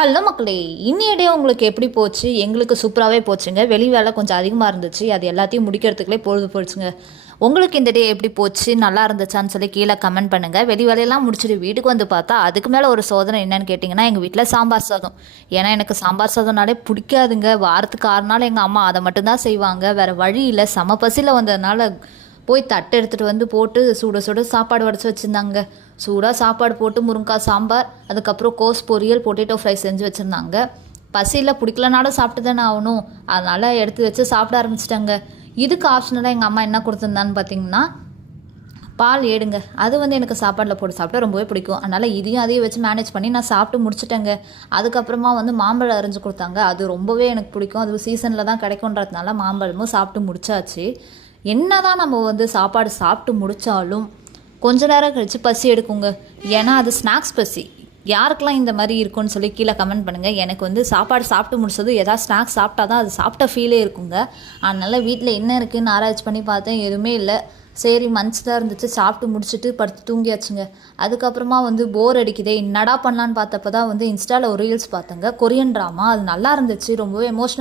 Hello மக்களே, இன்னைய டே உங்களுக்கு எப்படி போச்சு? எங்களுக்கு சூப்பராகவே போச்சுங்க. வெளி வேலை கொஞ்சம் அதிகமாக இருந்துச்சு, அது எல்லாத்தையும் முடிக்கிறதுக்குள்ளே பொழுது போயிடுச்சுங்க. உங்களுக்கு இந்த டே எப்படி போச்சு, நல்லா இருந்துச்சான்னு சொல்லி கீழே கமெண்ட் பண்ணுங்கள். வெளி வேலையெல்லாம் முடிச்சுட்டு வீட்டுக்கு வந்து பார்த்தா அதுக்கு மேலே ஒரு சோதனை என்னன்னு கேட்டிங்கன்னா, எங்கள் வீட்டில் சாம்பார் சாதம். ஏன்னா எனக்கு சாம்பார் சாதம்னாலே பிடிக்காதுங்க. வாரத்துக்கு 6 நாள் எங்கள் அம்மா அதை மட்டும்தான் செய்வாங்க. வேறு வழி இல்லை, செம பசியில் வந்ததுனால போய் தட்டு எடுத்துகிட்டு வந்து போட்டு சுட சுட சாப்பாடு வடித்து வச்சுருந்தாங்க. சூடாக சாப்பாடு போட்டு முருங்காய் சாம்பார், அதுக்கப்புறம் கோஸ் பொரியல், பொட்டேட்டோ ஃப்ரை செஞ்சு வச்சுருந்தாங்க. பசியில் பிடிக்கலனாலும் சாப்பிட்டு தானே ஆகணும், அதனால் எடுத்து வச்சு சாப்பிட ஆரம்பிச்சிட்டாங்க. இதுக்கு ஆப்ஷனலாக எங்கள் அம்மா என்ன கொடுத்துருந்தான்னு பார்த்தீங்கன்னா, பால் ஏடுங்க. அது வந்து எனக்கு சாப்பாடில் போட்டு சாப்பிட்டா ரொம்பவே பிடிக்கும். அதனால் அதையும் வச்சு மேனேஜ் பண்ணி நான் சாப்பிட்டு முடிச்சிட்டேங்க. அதுக்கப்புறமா வந்து மாம்பழம் அரைஞ்சி கொடுத்தாங்க. அது ரொம்பவே எனக்கு பிடிக்கும். அது சீசனில் தான் கிடைக்குன்றதுனால மாம்பழமும் சாப்பிட்டு முடிச்சாச்சு. என்ன தான் நம்ம வந்து சாப்பாடு சாப்பிட்டு முடித்தாலும் கொஞ்ச நேரம் கழித்து பசி எடுக்குங்க. ஏன்னா அது ஸ்நாக்ஸ் பசி. யாருக்கெல்லாம் இந்த மாதிரி இருக்குன்னு சொல்லி கீழே கமெண்ட் பண்ணுங்கள். எனக்கு வந்து சாப்பாடு சாப்பிட்டு முடிச்சது ஏதாவது ஸ்நாக்ஸ் சாப்பிட்டா தான் அது சாப்பிட்ட ஃபீலே இருக்குங்க. அதனால் வீட்டில் என்ன இருக்குதுன்னு ஆராய்ச்சி பண்ணி பார்த்தேன், எதுவுமே இல்லை. சரி, மஞ்சள் தான் இருந்துச்சு, சாப்பிட்டு முடிச்சுட்டு படுத்து தூங்கியாச்சுங்க. அதுக்கப்புறமா வந்து போர் அடிக்குதே, என்னடா பண்ணலான்னு பார்த்தப்ப தான் வந்து இன்ஸ்டாவில் ஒரு ரீல்ஸ் பார்த்தேங்க, கொரியன் ட்ராமா. அது நல்லா இருந்துச்சு, ரொம்பவே எமோஷனல்.